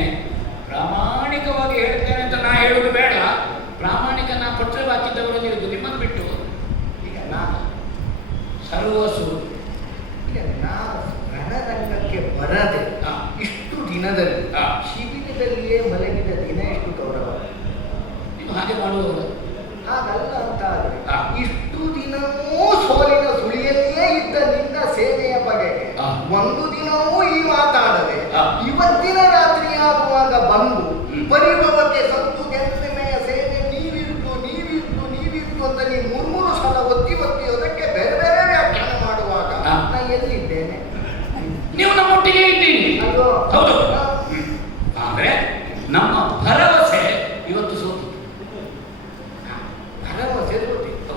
ಪ್ರಾಮಾಣಿಕವಾಗಿ ಹೇಳ್ತೇನೆ ಅಂತ ನಾ ಹೇಳುವುದು ಬೇಡ. ಪ್ರಾಮಾಣಿಕ ನಾ ಕೊಟ್ಟರೆ ಬಾಕಿದ್ದವರಲ್ಲಿ ಇರುವುದು ನಿಮ್ಮನ್ನು ಬಿಟ್ಟು. ಈಗ ನಾನು ಸರ್ವಸು ಈಗ ನಾನು ರಣರಂಗಕ್ಕೆ ಬರದೆ ಇಷ್ಟು ದಿನದಲ್ಲಿ ಶಿಬಿರದಲ್ಲಿಯೇ ಮಲಗಿದ ದಿನ ಎಷ್ಟು ಗೌರವ. ನೀವು ಹಾಗೆ ಮಾಡುವವರು ಹಾಗಲ್ಲ ಅಂತ ಆದ್ರೆ ಇಷ್ಟು ದಿನವೂ ಸೋಲಿನ ಸುಳಿಯಲ್ಲಿಯೇ ಇದ್ದ ನಿನ್ನ ಸೇನೆಯ ಬಗೆಗೆ ಒಂದು ದಿನವೂ ಈ ಮಾತಾಡದೆ ಇವತ್ತಿನ ರಾತ್ರಿ ಆಗುವಾಗ ಬಂದು ಪರಿಭವಕ್ಕೆ ಸಂತು ಗೆಲ್ಮೆಯ ಸೇನೆ ನೀವಿರ್ತು ಅಂತ ನೀವು ಮೂರು ಸಲ ಒತ್ತಿ ಅದಕ್ಕೆ ಬೇರೆ ಬೇರೆ ವ್ಯಾಖ್ಯಾನ ಮಾಡುವಾಗ ನಾ ಎಲ್ಲಿದ್ದೇನೆ? ನೀವು ನಮ್ಮೊಟ್ಟಿಗೆ ಇದ್ದೀನಿ. ಅಲ್ವೋ? ಹೌದು. ಆದ್ರೆ ನಮ್ಮ ಭರವಸೆ ಇವತ್ತು ಸೋತು. ಭರವಸೆ ಸೋತಿತ್ತು.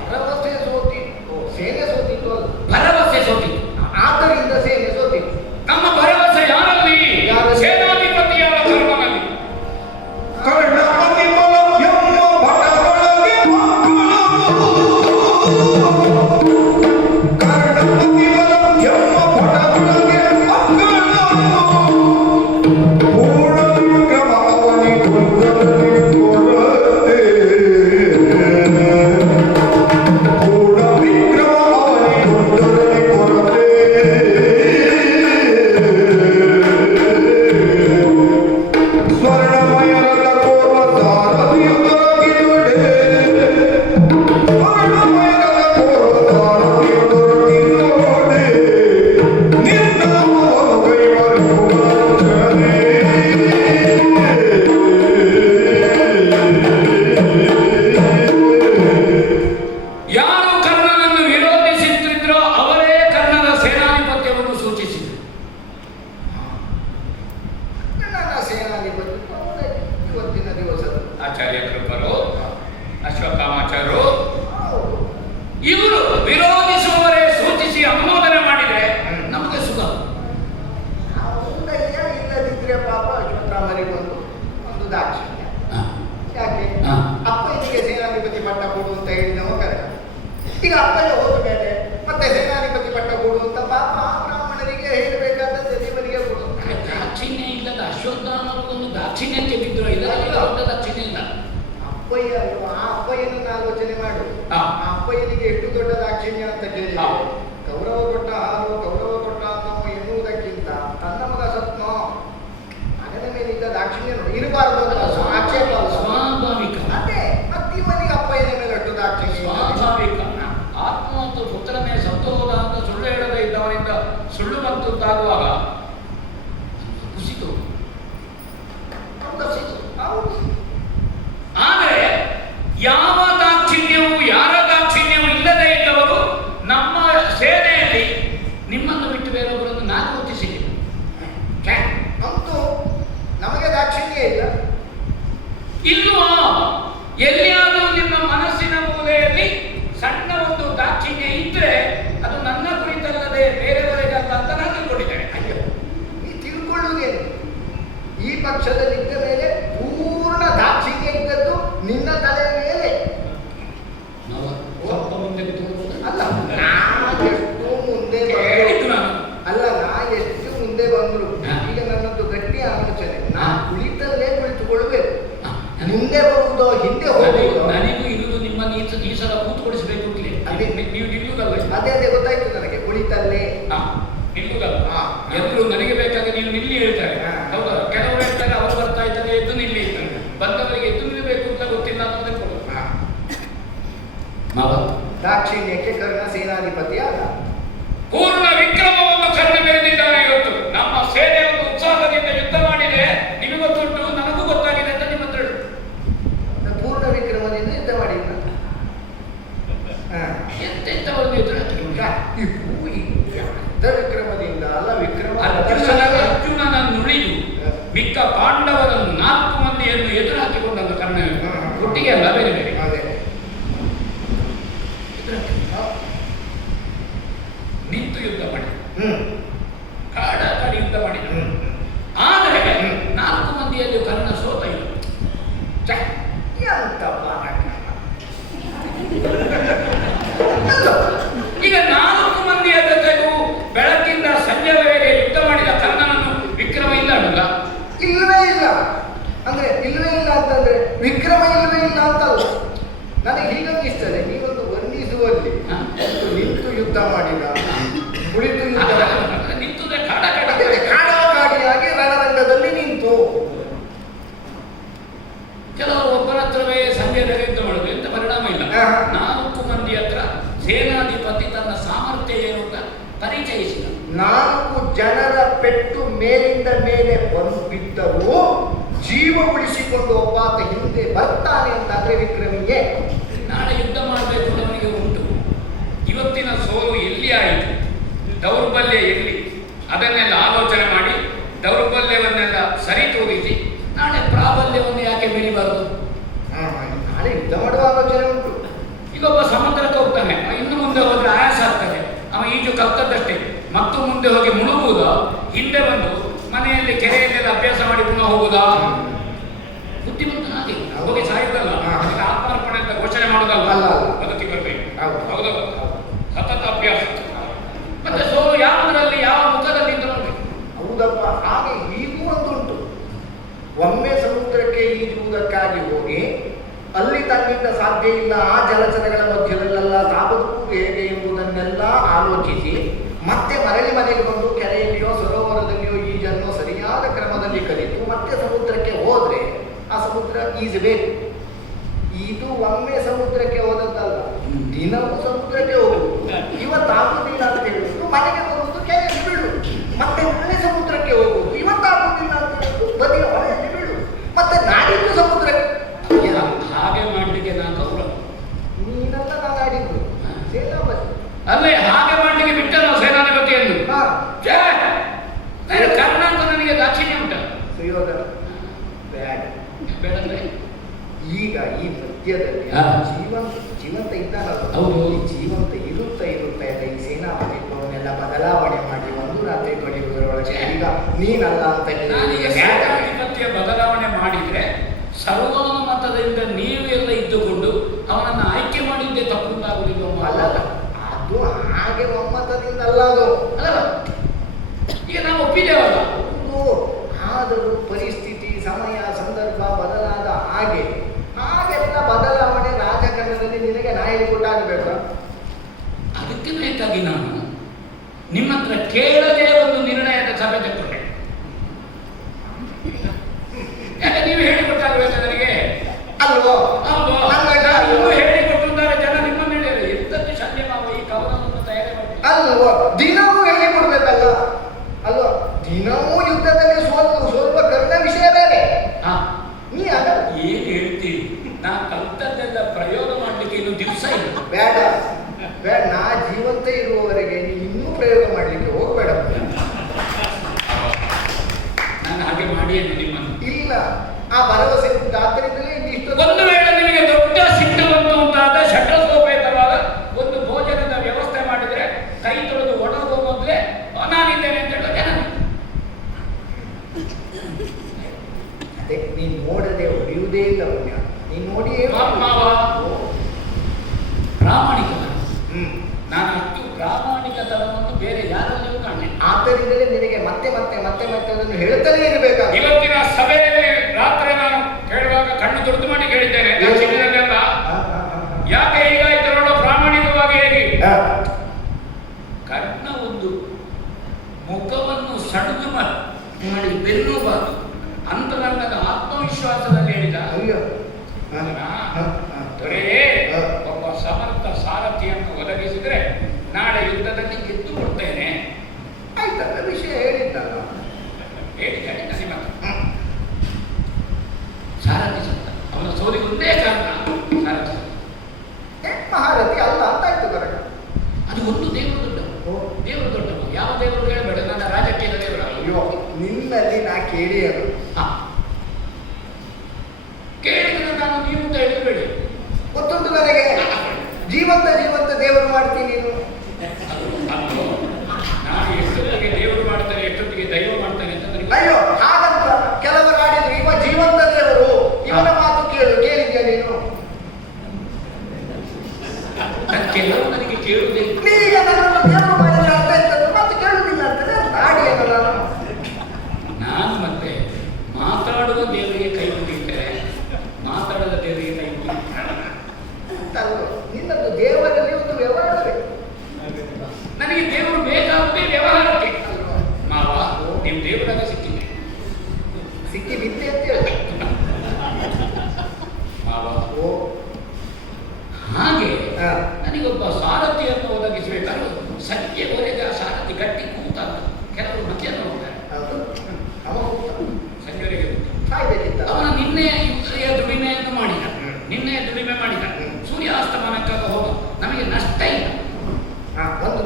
ಭರವಸೆ ಸೋತಿತ್ತು, ಸೇನೆ ಸೋತಿತ್ತು ಅಲ್ಲ. ಭರವಸೆ ಸೋತಿತ್ತು. ಆದ್ದರಿಂದ ಸೇನೆ ಸೋತಿತ್ತು. ನಮ್ಮ ಭರವಸೆ ಯಾರಲ್ಲಿ? ಯಾರಲ್ಲಿ? ಸೇನಾಧಿಪತಿಯಾದ ಧರ್ಮನಲ್ಲಿ. ಸೇನಾಧಿಪತಿ ಇವತ್ತಿನ ದಿವಸದ ಆಚಾರ್ಯ ಕೃಪರು, ಅಶ್ವತ್ಥಾಮಾಚಾರ್ಯರು ಹೌದು. ಇವರು ವಿರೋಧಿಸುವವರೇ ಸೂಚಿಸಿ ಅನುಮೋದನೆ ಮಾಡಿದ್ರೆ ನಮಗೆ ಸುಖ. ಔದಲ್ಯ ಇಲ್ಲದಿದ್ರೆ ಪಾಪ ಅಶ್ವತ್ಥಾಮರಿಗೊಂದು ಒಂದು ದಾಕ್ಷಿಣ್ಯ. ಯಾಕೆ ಅಪ್ಪನಿಗೆ ಸೇನಾಧಿಪತಿ ಪಟ್ಟ ಕೊಡು ಅಂತ ಹೇಳಿದವ ಕರೆದ. ಈಗ ಅಪ್ಪಯ್ಯ ಹೋದ ಮೇಲೆ ಮತ್ತೆ ಸೇನಾಧಿಪತಿ ಪಟ್ಟ ಕೊಡು ಅಂತ ಪಾಪ ಆ ಬ್ರಾಹ್ಮಣರಿಗೆ ಹೇಳಬೇಕಾದದ್ದು ದೇವರಿಗೆ ಕೊಡು. ದಾಕ್ಷಿಣ್ಯ ಇಲ್ಲದ ಅಶ್ವತ್ಥಾಮರಿಗೊಂದು ದಾಕ್ಷಿಣ್ಯಕ್ಕೆ ಬಿದ್ದರು. ಇದರಲ್ಲಿ ದೊಡ್ಡ ದಾಕ್ಷಿಣ್ಯ ಇಲ್ಲ. ಅಪ್ಪಯ್ಯ ಅಲ್ವಾ, ಆ ಅಪ್ಪಯ್ಯನನ್ನು ಆಲೋಚನೆ ಮಾಡು. ಹಾ. ಆ ಅಪ್ಪಯ್ಯನಿಗೆ ಎಷ್ಟು ದೊಡ್ಡ ದಾಕ್ಷಿಣ್ಯ ಅಂತ ಕೇಳಿ ಹಾ. ಗೌರವ ಕೊಟ್ಟ ಹಾಲು ಗೌರವ ಕೊಟ್ಟ ಅನ್ನೋ ಎನ್ನುವುದಕ್ಕಿಂತ ತನ್ನ ಮಗ ಸತ್ನೋ ಮಗನ ಮೇಲಿದ್ದ ದಾಕ್ಷಿಣ್ಯ ಇರಬಾರ್ದು ಅಂತ ಆಕ್ಷೇಪ ಅಲ್ಲ. ಸ್ವಾಭಾವಿಕ. ಅದೇ ಮತ್ತಿವನಿಗೆ ಅಪ್ಪಯ್ಯನ ಮೇಲೆ ಅಷ್ಟು ದಾಕ್ಷಿಣ್ಯ. ಸ್ವಾಭಾವಿಕ. ಆತ್ಮ ಮತ್ತು ಪುತ್ರನೇ ಸತ್ತು ಹೋದ ಅಂತ ಸುಳ್ಳು ಹೇಳದೇ ಇದ್ದವನಿಂದ ಸುಳ್ಳು ಬಂತು ಅಂತಾಗುವಾಗ ಕುಸಿತು. ಹೌದು. ಆದರೆ ಯಾವ ದಾಕ್ಷಿಣ್ಯವು ಯಾರ ದಾಕ್ಷಿಣ್ಯವು ಇಲ್ಲದೆ ಇದ್ದವರು ನಮ್ಮ ಸೇನೆಯಲ್ಲಿ ನಿಮ್ಮನ್ನು ಬಿಟ್ಟು ಬೇರೊಬ್ಬರನ್ನು ನಾನು ಗುರುತಿಸಿದೆ. ಅಂತೂ ನಮಗೆ ದಾಕ್ಷಿಣ್ಯ ಇಲ್ಲ. ಇಲ್ಲೂ ಎಲ್ಲಿಯಾದರೂ ನಿಮ್ಮ ಮನಸ್ಸಿನ ಮೂಲೆಯಲ್ಲಿ ಸಣ್ಣ ಒಂದು ದಾಕ್ಷಿಣ್ಯ ಇದ್ರೆ ಅದು ನನ್ನ ಕುರಿತಲ್ಲದೆ ಬೇರೆಯವರಿಗಲ್ಲ ಅಂತ ನಾನು ತಿಳ್ಕೊಂಡಿದ್ದೇನೆ. ಅಯ್ಯೋ, ನೀ ತಿಳ್ಕೊಳ್ಳುವುದೇನು? ಈ ಪಕ್ಷದಲ್ಲಿದ್ದ ಮೇಲೆ ಪೂರ್ಣ ದಾಕ್ಷಿಣ್ಯ ಇದ್ದದ್ದು ನಿನ್ನ ತಲೆ ಮೇಲೆ. ಸ್ವಲ್ಪ ಮುಂದೆ ಅಲ್ಲ, ನಾ ಎಷ್ಟು ಮುಂದೆ ಹೇಳಿದ್ದು ಬಂದ್ರು ನಾನು. ಅಲ್ಲ, ನಾ ಎಷ್ಟು ಮುಂದೆ ಬಂದ್ರು ಈಗ ನನ್ನದು ಗಟ್ಟಿ ಆಲೋಚನೆ. ನಾ ಕುಳಿತಲ್ಲೇ ಕುಳಿತುಕೊಳ್ಬೇಕು. ಮುಂದೆ ಬರುವುದೋ ಹಿಂದೆ ಹೋಗುವುದೋ ನನಗೂ ಇರುವುದು ನಿಮ್ಮನ್ನು ಈ ಸಲ ಕೂತ್ಕೊಡಿಸಬೇಕು ಅಂತಲೇ. ಅದೇ. ನೀವು ನಿಲ್ಲುವುದಲ್ಲ. ಅದೇ ಗೊತ್ತಾಯ್ತು ನನಗೆ. ಕುಳಿತಲ್ಲೇ ನಿಲ್ಲುವುದಲ್ಲ. ಎಲ್ಲರೂ ನನಗೆ ಬೇಕಾದ್ರೆ ನೀವು ನಿಲ್ಲಿ ಹೇಳ್ತಾರೆ. ಹಾ. ಹೌದಾ? ಕೆಲವರು ಹೇಳ್ತಾರೆ ಅವರು ಬರ್ತಾ ಇದ್ದಾರೆ ಎದ್ದು ನಿಲ್ಲಿ ಇದ್ದಾರೆ. ಬಂದವರಿಗೆ ಎದ್ದು ನಿಲ್ಲಬೇಕು ಅಂತ ಗೊತ್ತಿಲ್ಲ ಅಂತ ತಿಳ್ಕೊಳ್ಳೋದು. ದಾಕ್ಷಿಣ್ಯಕ್ಕೆ ಕರ್ಣ ಸೇನಾಧಿಪತಿ ಅಲ್ಲ. ಪೂರ್ಣ ವಿಕ್ರಮವನ್ನು ಕರ್ಣ ಬೆಳೆದಿದ್ದಾನೆ. ಇವತ್ತು ನಮ್ಮ ಸೇನೆ ಒಂದು ಉತ್ಸಾಹದಿಂದ ಯುದ್ಧ ಮಾಡಿದೆ. ನಿಮಗೆ ಗೊತ್ತುಂಟು, ನನಗೂ ಗೊತ್ತಾಗಿದೆ ಅಂತ ನಿಮ್ಮ ಹತ್ರ ಹೇಳು. ಪೂರ್ಣ ವಿಕ್ರಮದಿಂದ ಯುದ್ಧ ಮಾಡಿದ್ದ. ಎಂತೆಂಥವರನ್ನು ಎದುರು ವಿಕ್ರಮದಿಂದ ಅಲ್ಲ, ವಿಕ್ರಮ ಅರ್ಜುನನ ನುಳಿದು ಮಿಕ್ಕ ಪಾಂಡವರನ್ನು 4 ಮಂದಿಯನ್ನು ಎದುರು ಹಾಕಿಕೊಂಡಂತ ಕರ್ಣ ಒಟ್ಟಿಗೆ ಅಲ್ಲ, ಬೇರೆ ಬೇರೆ ಅದೇ ನಿಂತು ಯುದ್ಧ ಮಾಡಿ ಹ್ಮ್ ಕಾಡಿ ಯುದ್ಧ ಮಾಡಿದ. ಆದರೆ 4 ಮಂದಿಯಲ್ಲಿ ಕರ್ಣ ಸೋತ ಇಲ್ಲ. ಎಂತ ಈಗ 4 ಮಂದಿಯ ಜೊತೆಗೂ ಬೆಳಕಿಂದ ಸಂಜೆವರೆಗೆ ಯುದ್ಧ ಮಾಡಿದ ಕರ್ಣನನ್ನು ವಿಕ್ರಮ ಇಲ್ಲ ಅನ್ನಲ್ಲ. ಇಲ್ಲವೇ ಇಲ್ಲ ಅಂದ್ರೆ ಇಲ್ಲವೇ ಇಲ್ಲ ಅಂತಂದ್ರೆ ವಿಕ್ರಮ ಇಲ್ಲವೇ ಇಲ್ಲ ಅಂತಲ್ಲ. ನನಗೆ ಹೀಗನ್ನಿಸ್ತದೆ, ನೀವೊಂದು ವರ್ಣಿಸುವಲ್ಲಿ ನಿಂತು ಯುದ್ಧ ಮಾಡಿದ, ಕುಳಿತು ಯುದ್ಧ ನಿಂತುದೇ ಕಾಡಿಯಾಗಿ ರಣರಂಗದಲ್ಲಿ ನಿಂತು. ಕೆಲವರು ಒಬ್ಬರ ಹತ್ರವೇ ಸಂಜೆ ಯುದ್ಧ ಮಾಡುದು, ಎಂತ ಪರಿಣಾಮ ಇಲ್ಲ. 4 ಮಂದಿ ಹತ್ರ ಸೇನಾಧಿಪತಿ ತನ್ನ ಸಾಮರ್ಥ್ಯ ಏನು ಅಂತ ಪರಿಚಯಿಸಿದ. 4 ಜನರ ಪೆಟ್ಟು ಮೇಲಿಂದ ಮೇಲೆ ಬಂದು ಬಿದ್ದರೂ ಜೀವ ಉಳಿಸಿಕೊಂಡು ಒಬ್ಬಾತ ಹಿಂದೆ ಬರ್ತಾನೆ ಅಂತಂದ್ರೆ ವಿಕ್ರಮಿಗೆ ನಾಳೆ ಯುದ್ಧ ಮಾಡಬೇಕು ನಮಗೆ ಉಂಟು. ಇವತ್ತಿನ ಸೋಲು ಎಲ್ಲಿ ಆಯಿತು, ದೌರ್ಬಲ್ಯ ಎಲ್ಲಿ, ಅದನ್ನೆಲ್ಲ ಆಲೋಚನೆ ಮಾಡಿ ದೌರ್ಬಲ್ಯವನ್ನೆಲ್ಲ ಸರಿ ತೋರಿಸಿ ನಾಳೆ ಪ್ರಾಬಲ್ಯವನ್ನು ಯಾಕೆ ಬೆಳಿಬಾರದು? ನಾಳೆ ಯುದ್ಧ ಮಾಡುವ ಆಲೋಚನೆ ಉಂಟು. ಈಗ ಒಬ್ಬ ಸಮುದ್ರಕ್ಕೆ ಹೋಗ್ತಾನೆ, ಇನ್ನು ಮುಂದೆ ಹೋದ್ರೆ ಆಯಾಸ ಆಗ್ತದೆ, ಅವ ಈಜು ಕಲ್ತದ್ದಷ್ಟೇ. ಮತ್ತು ಮುಂದೆ ಹೋಗಿ ಮುಳುಗುವುದಾ, ಹಿಂದೆ ಬಂದು ಮನೆಯಲ್ಲಿ ಕೆರೆಯಲ್ಲೆಲ್ಲ ಅಭ್ಯಾಸ ಮಾಡಿ ಪುನಃ ಹೋಗುದಾ? ಬುದ್ಧಿಮಂತ ಹಾಗೆ ಹೋಗಿ ಸಾಯುವುದಲ್ಲ, ಆತ್ಮಾರ್ಪಣೆ ಅಂತ ಘೋಷಣೆ ಮಾಡೋದಲ್ಲ, ಬದುಕಿ ಬರಬೇಕು. ಹೌದಲ್ಲ? ಸತತ ಅಭ್ಯಾಸ. ಮತ್ತೆ ಸೋಲು ಯಾವುದರಲ್ಲಿ ಯಾವ ಮುಖದಲ್ಲಿ ಅಂತ ನೋಡ್ಬೇಕು. ಹೌದಪ್ಪ, ಹಾಗೆ ಹೀಗೂ ಒಂದು ಉಂಟು. ಒಮ್ಮೆ ಸಮುದ್ರಕ್ಕೆ ಈಜುವುದಕ್ಕಾಗಿ ಹೋಗಿ ಅಲ್ಲಿ ತನ್ನಿಂದ ಸಾಧ್ಯ ಇಲ್ಲ, ಆ ಜಲಚರಗಳ ಮಧ್ಯದಲ್ಲೆಲ್ಲ ತಾಬದುಕು ಹೇಗೆ ಎಂಬುದನ್ನೆಲ್ಲ ಆಲೋಚಿಸಿ ಮತ್ತೆ ಮರಳಿ ಮನೆಗೆ ಬಂದು ಕೆರೆಯಲ್ಲಿಯೋ ಸರೋವರದಲ್ಲಿಯೋ ಈಜನ್ನು ಸರಿಯಾದ ಕ್ರಮದಲ್ಲಿ ಕಲಿತು ಮತ್ತೆ ಸಮುದ್ರಕ್ಕೆ ಹೋದ್ರೆ ಆ ಸಮುದ್ರ ಈಜಬೇಕು. ಇದು ಒಮ್ಮೆ ಸಮುದ್ರಕ್ಕೆ ಹೋದದ್ದಲ್ಲ, ದಿನವೂ ಸಮುದ್ರಕ್ಕೆ ಹೋಗುವುದು. ಇವತ್ತಾಗುವುದಿಲ್ಲ ಅಂತ ಹೇಳುವುದು, ಮನೆಗೆ ಹೋಗುವುದು, ಕೆರೆಯಲ್ಲಿ ಬೀಳುವುದು, ಮತ್ತೆ ನಾಳೆ ಸಮುದ್ರಕ್ಕೆ ಹೋಗುವುದು. ಇವತ್ತಾಗುವುದಿಲ್ಲ ಅಂತ ಹೇಳುವುದು, ಬದಿಯ ಹೊಳೆಯಲ್ಲಿ ಬೀಳುವುದು, ಮತ್ತೆ ನಾಡಿದ್ದು ಸಮುದ್ರಕ್ಕೆ. ಹಾಗೆ ಮಾಡಲಿಕ್ಕೆ ನಾನು ಗೌರವ. ನೀನೆಲ್ಲ ನಾಡಿದ್ದು ಸೇನಾಪತಿ ಅಲ್ಲೇ ಹಾಗೆ ಮಾಡಲಿಕ್ಕೆ ಬಿಟ್ಟ ನಾವು ಸೇನಾಧಿಪತಿಯನ್ನು. ಕರ್ಣ ಅಂತ ನನಗೆ ದಾಕ್ಷಿಣ್ಯ ಉಂಟ. ಸುಯೋಧನ ಬೇಡ. ಬೇಡಂದ್ರೆ ಈಗ ಈ ಮಧ್ಯದಲ್ಲಿ ಹಾ. ಜೀವಂತ ಇದ್ದಾನಲ್ಲ, ಹೌದು. ಈ ಜೀವಂತ ಇರುತ್ತಾ ಎಲ್ಲ ಈ ಸೇನಾಪತಿಗಳನ್ನೆಲ್ಲ ಬದಲಾವಣೆ ಮಾಡಿ ಒಂದು ರಾತ್ರಿ ಕಳೆಯುವುದರೊಳಗೆ ಈಗ ನೀನಲ್ಲ ಅಂತ ನಾನೀಗ ಸೇನಾಧಿಪತಿಯ ಬದಲಾವಣೆ ಮಾಡಿದ್ರೆ ಸರ್ವಾನುಮತದಿಂದ ನೀವೆಲ್ಲ ಇದ್ದುಕೊಂಡು ಅವನನ್ನು ಆಯ್ಕೆ ಮಾಡಿದ್ದೆ ತಪ್ಪುಂಟಾಗುವುದಿಲ್ಲ. ಅಲ್ಲ, ಅದು ಹಾಗೆ ಒಮ್ಮತದಿಂದ ಅಲ್ಲ, ಅದು ಅಲ್ಲಲ್ಲ, ಈಗ ನಾವು ಒಪ್ಪಿದ್ದೇವಲ್ಲ. ಹೌದು. ಆದರೂ ಪರಿಸ್ಥಿತಿ, ಸಮಯ, ಸಂದರ್ಭ ಬದಲಾದ ಹಾಗೆಲ್ಲ ಬದಲಾವಣೆ ರಾಜಕಾರಣದಲ್ಲಿ ನಿನಗೆ ನಾ ಹೇಳಿಕೊಟ್ಟಾಗಬೇಕು. ಅದಕ್ಕೆ ಬೇಕಾಗಿ ನಾನು ನಿಮ್ಮ ಹತ್ರ ಕೇಳದೆ ಒಂದು ನಿರ್ಣಯದ ಸಭೆ ತಗೊಂಡೆ. ಯಾಕೆ ನೀವು ಹೇಳಿಕೊಟ್ಟಾಗಬೇಕು ನನಗೆ ಅಲ್ವೋ? ಹೌದು. ನೀವು ಹೇಳಿಕೊಟ್ಟಿದ್ದಾರೆ, ಜನ ನಿಮ್ಮನ್ನು ಹೇಳಿದ್ದಾರೆ. ಎಂತದ್ದು ಶಲ್ಯ ನಾವು ಈ ಕವನವನ್ನು ತಯಾರಿ ಮಾಡಿ ಅಲ್ವೋ? ದಿನವೂ ಹೇಳಿಕೊಡ್ಬೇಕಲ್ಲ ಅಲ್ವಾ? ದಿನವೂ ಯುದ್ಧದಲ್ಲಿ ಸ್ವಲ್ಪ ಕರ್ಣ ವಿಷಯ ಬೇರೆ. ನೀ ಆಗಲ್ಲ. ಏನ್ ಹೇಳ್ತೀವಿ? ನಾ ಕಲ್ತದ್ದೆಲ್ಲ ಪ್ರಯೋಗ ಮಾಡ್ಲಿಕ್ಕೆ ಇನ್ನು ದಿವಸ ಇಲ್ಲ. ಬೇಡ ಬೇಡ, ನಾ ಜೀವಂತ ಇರುವವರೆಗೆ ನೀನು ಇನ್ನೂ ಪ್ರಯೋಗ ಮಾಡ್ಲಿಕ್ಕೆ ಹೋಗ್ಬೇಡ. ನಾನು ಹಾಗೆ ಮಾಡಿಯೇನು ನಿಮ್ಮನ್ನು? ಇಲ್ಲ, ಆ ಭರವಸೆ ಉಂಟು. ಆದ್ದರಿಂದಲೇ ಇಷ್ಟು ಒಂದು ವೇಳೆ ನಿಮಗೆ ದೊಡ್ಡ ಸಿಟ್ಟು ಬಂತು ಅಂತಾದ ಷಡ್ರಸೋಪೇತವಾದ ಒಂದು ಭೋಜನದ ವ್ಯವಸ್ಥೆ ಮಾಡಿದ್ರೆ ಕೈ ತೊಳೆದು ಒಣಗೋ ಮೊದಲೇ ನಾನಿದ್ದೇನೆ ಅಂತ ಹೇಳೋ ಜನ. ಅದೇ ನೀನು ನೋಡದೆ ಹೊಡೆಯುವುದೇ ಇಲ್ಲ ಪುಣ್ಯ. ನೀನು ನೋಡಿ ಪ್ರಾಮಾಣಿಕತನ. ನಾನು ಅಷ್ಟು ಪ್ರಾಮಾಣಿಕತನವನ್ನು ಬೇರೆ ಯಾರಲ್ಲಿಯೂ ಕಾಣಲಿಲ್ಲ. ಆದ್ದರಿಂದಲೇ ನಿನಗೆ ಮತ್ತೆ ಮತ್ತೆ ಮತ್ತೆ ಮತ್ತೆ ಅದನ್ನು ಹೇಳ್ತಾನೆ ಇರಬೇಕಾಗ. ಇವತ್ತಿನ ಸಭೆಯಲ್ಲಿ ರಾತ್ರಿ ನಾನು ಕೇಳುವಾಗ ಕಣ್ಣು ದೊಡ್ಡ ಮಾಡಿ ಕೇಳಿದ್ದೇನೆ. ಯಾಕೆ ಹೀಗಾಯ್ತು ನೋಡೋ, ಪ್ರಾಮಾಣಿಕವಾಗಿ ಹೇಳಿ. ಕರ್ಣ ಒಂದು ಮುಖವನ್ನು ಸಣ್ಣದು ಮಾಡಿ ಬೆನ್ನುಬಾರದು ಅಂತ ನನ್ನ ಆತ್ಮವಿಶ್ವಾಸದಲ್ಲಿ ಹೇಳಿದ. ದೊರೆಯೇ, ಒಬ್ಬ ಸಮರ್ಥ ಸಾರಥಿಯನ್ನು ಒದಗಿಸಿದ್ರೆ ನಾಳೆ ಯುದ್ಧದಲ್ಲಿ ಗೆದ್ದು ಕೊಡ್ತೇನೆ. ಆಯ್ತಲ್ಲ, ವಿಷಯ ಹೇಳಿದ್ದಲ್ಲ. ಹೇಳಿದ್ದಾನೆ ನಿಮ್ಮ ಸಾರಥಿ ಸತ್ತ. ಅವನ ಸೋಲಿಗೆ ಒಂದೇ ಕಾರಣ, ಸಾರಥಿ ಮಹಾರಥಿ ಅಲ್ಲ ಅಂತ ಆಯ್ತು. ಕರೆಕ್ಟ್. ಅದು ಒಂದು ದೇವರು ದೊಡ್ಡವು. ದೇವರು ದೊಡ್ಡವು. ಯಾವ ದೇವರು ಕೇಳಬೇಡ, ನನ್ನ ರಾಜಕೀಯದ ದೇವರು. ಅಯ್ಯೋ, ನಿನ್ನಲ್ಲಿ ನಾ ಕೇಳಿ ಅದು. ಕೇಳಿದ್ರೆ ನಾನು ನೀವು ಅಂತ ಹೇಳಿಬೇಡಿ. ಗೊತ್ತುಂಟು ನನಗೆ. ಜೀವಂತ ದೇವರು ಮಾಡ್ತೀನಿ ನೀನು. ನಾನು ಎಷ್ಟೊತ್ತಿಗೆ ದೇವರು ಮಾಡ್ತಾನೆ, ಎಷ್ಟೊತ್ತಿಗೆ ದೈವ ಮಾಡ್ತಾನೆ ಅಂತ ನನಗೆ. ಅಯ್ಯೋ, ಹಾಗಂತ ಕೆಲವರು ಆಡಿದ್ರು. ಇವ ಜೀವಂತ ದೇವರು, ಇವನ ಮಾತು ಕೇಳಿದ್ಯಾ ನೀನು? ಕೆಲವು ನನಗೆ ಕೇಳುವುದೇ. ಈಗ ನನ್ನನ್ನು ದೇವರು ಮಾಡಿದ್ರೆ ಅರ್ಥ ಇರ್ತದೆ, ಮಾತು ಕೇಳುವುದಿಲ್ಲ ಅಂತಲೇ ಆಡಿಯಲ್ಲ ನಾನು. ನಾನು ಮತ್ತೆ ಮಾತಾಡುವ ದೇವರಿಗೆ ಕೈ ಮುಗಿಯುತ್ತೇನೆ, ಮಾತಾಡದ ದೇವರಿಗೆ ಕೈ ಮುಗಿಯುತ್ತೇನೆ. ನಿನ್ನದು ದೇವರಲ್ಲಿ ಒಂದು ವ್ಯವಹಾರವೇ. ನನಗೆ ದೇವರು ಬೇಕಾಗುವುದೇ ವ್ಯವಹಾರಕ್ಕೆ. ಮಾವ, ನೀವು ದೇವರಾಗ ಸಿಕ್ಕಿ ಬಿದ್ದೆ ಅಂತ ಹೇಳಿ ಮಾವ. ಹಾಗೆ ನನಗೊಬ್ಬ ಸಾರಥಿಯನ್ನು ಒದಗಿಸಬೇಕಾದ್ರೆ ಸಂಜೆವರೆಗೆ ಆ ಸಾರಥಿ ಗಟ್ಟಿ ಕೂತ. ಕೆಲವರು ಮಧ್ಯಾಹ್ನ ಹೋಗ್ತಾರೆ, ಸಂಜೆವರೆಗೆ ಅವನ ನಿನ್ನೆಯ ದುಡಿಮೆ ಮಾಡಿದ ಸೂರ್ಯಾಸ್ತಮಾನಕ್ಕಾಗ ಹೋಗ ನಮಗೆ ನಷ್ಟ ಇಲ್ಲ. ಒಂದು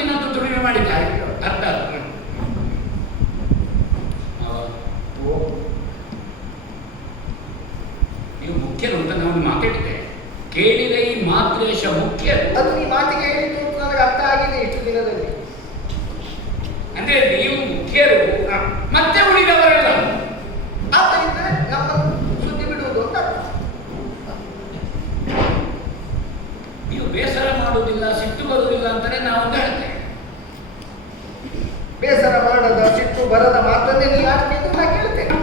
ದಿನದ್ದು ದುಡಿಮೆ ಮಾಡಿದ ಅರ್ಥ. ನೀವು ಮುಖ್ಯರು ಅಂತ ನಾವು ಮಾತಾಡಿದ್ದೆ. ಕೇಳಿದ ಈ ಮಾತೃದೇಶ ಮುಖ್ಯ. ಅದು ಈ ಮಾತಿಗೆ ಹೇಳಿದ್ದು ನನಗೆ ಅರ್ಥ ಆಗಿದೆ ಇಷ್ಟು ದಿನದಲ್ಲಿ. ಅಂದ್ರೆ ನೀವು ಮುಖ್ಯರು, ಮತ್ತೆ ಉಳಿದವರೆಲ್ಲ ಆದ್ದರಿಂದ ನಮ್ಮನ್ನು ಸುದ್ದಿ ಬಿಡುವುದು ಅಂತ. ನೀವು ಬೇಸರ ಮಾಡುವುದಿಲ್ಲ, ಸಿಟ್ಟು ಬರುವುದಿಲ್ಲ ಅಂತಾನೆ ನಾವು ಹೇಳ್ತೇವೆ. ಬೇಸರ ಮಾಡದ, ಸಿಟ್ಟು ಬರದ ಮಾತನ್ನೇ ನೀವು ಆಡ್ತಿದ್ದು ನಾ ಕೇಳ್ತೇನೆ.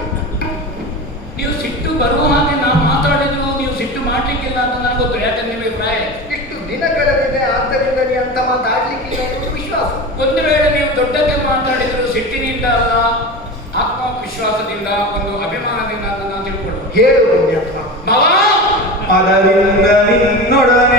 ನೀವು ಸಿಟ್ಟು ಬರುವ ಹಾಗೆ ನಾವು ಮಾತಾಡಿದ್ರು ನೀವು ಸಿಟ್ಟು ಮಾಡ್ಲಿಕ್ಕಿಲ್ಲ ಅಂತ ನನಗೆ ಗೊತ್ತು. ಯಾಕಂದ್ರೆ ನಿಮಗೆ ಪ್ರಾಯ ಇಷ್ಟು ದಿನ ಕಳೆದಿದೆ, ಆದ್ದರಿಂದ ನೀವು ಅಂತ ಮಾತಾಡ್ಲಿಕ್ಕಿಲ್ಲ ಅನ್ನೋದು ವಿಶ್ವಾಸ. ಒಂದು ವೇಳೆ ನೀವು ದೊಡ್ಡಕ್ಕೆ ಮಾತಾಡಿದ್ರು ಸಿಟ್ಟಿನಿಂದ ಅಲ್ಲ, ಆತ್ಮವಿಶ್ವಾಸದಿಂದ, ಒಂದು ಅಭಿಮಾನದಿಂದ ಅಂತ ನಾವು ತಿಳ್ಕೊಳ್ಳುವ. ಹೇಳು ಪುಣ್ಯಾತ್ಮ. ಮಾವ, ಅದರಿಂದ ನಿನ್ನೊಡನೆ